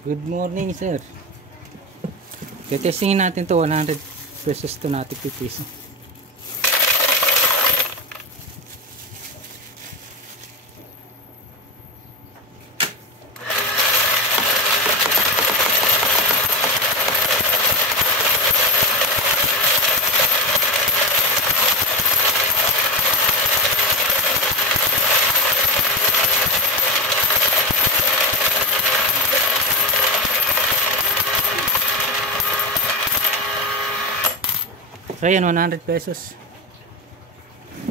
Good morning, sir. Testingin natin to 100 pesos to natin pipiso. So yan, 100 pesos.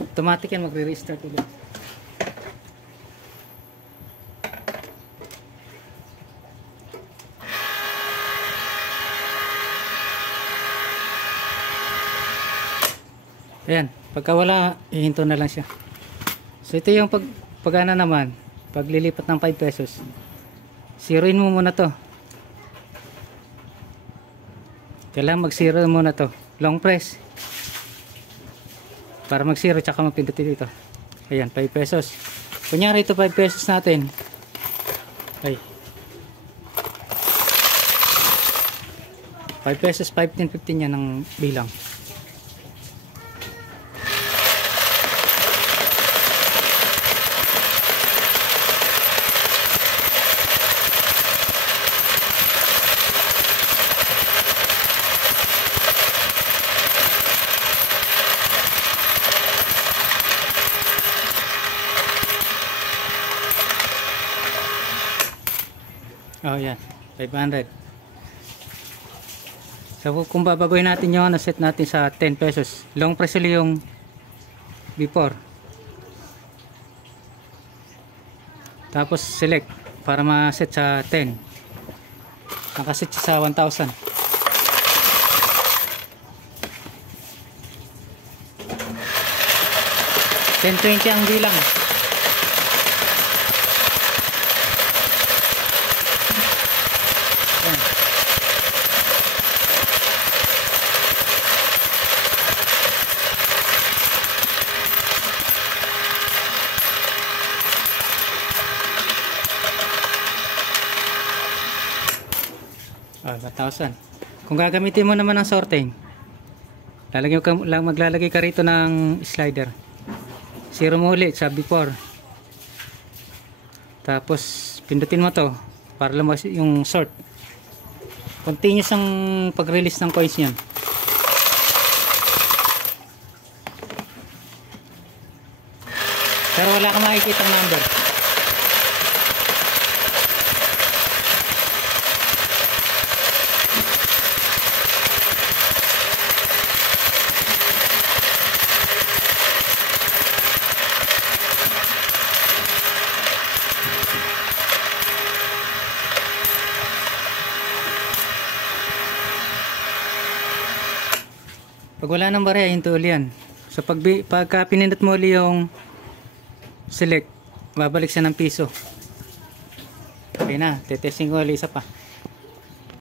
Automatic yan, magre-restart ulit. Ayan, pagka wala, ihinto na lang siya. So ito yung pagana naman, paglilipat ng 5 pesos. Zeroin mo muna to. Kailangan mag-zero muna to. Long press para mag 0 tsaka magpindutin dito. Ayan, 5 pesos. Kunyari ito 5 pesos natin. Ay, 5 pesos, 5, 10, 15 yan ang bilang. Oh, yan. 500. So, kung babagoy natin yung set natin sa 10 pesos. Long press ulit yung before. Tapos, select para ma-set sa 10. Nakaset siya sa 1,000. 10-20 ang bilang. Oh, 1,000. Kung gagamitin mo naman ng sorting, maglalagay ka rito ng slider. Zero mo ulit sa before. Tapos pindutin mo to para lumabas yung sort. Continuous ang pag-release ng coins niyan. Pero wala kang makikita ng number. Pag wala ng barya, hinto ulit yan. So pagka pinindot mo ulit yung select, babalik siya ng piso. Okay na, tetesting ko ulit isa pa.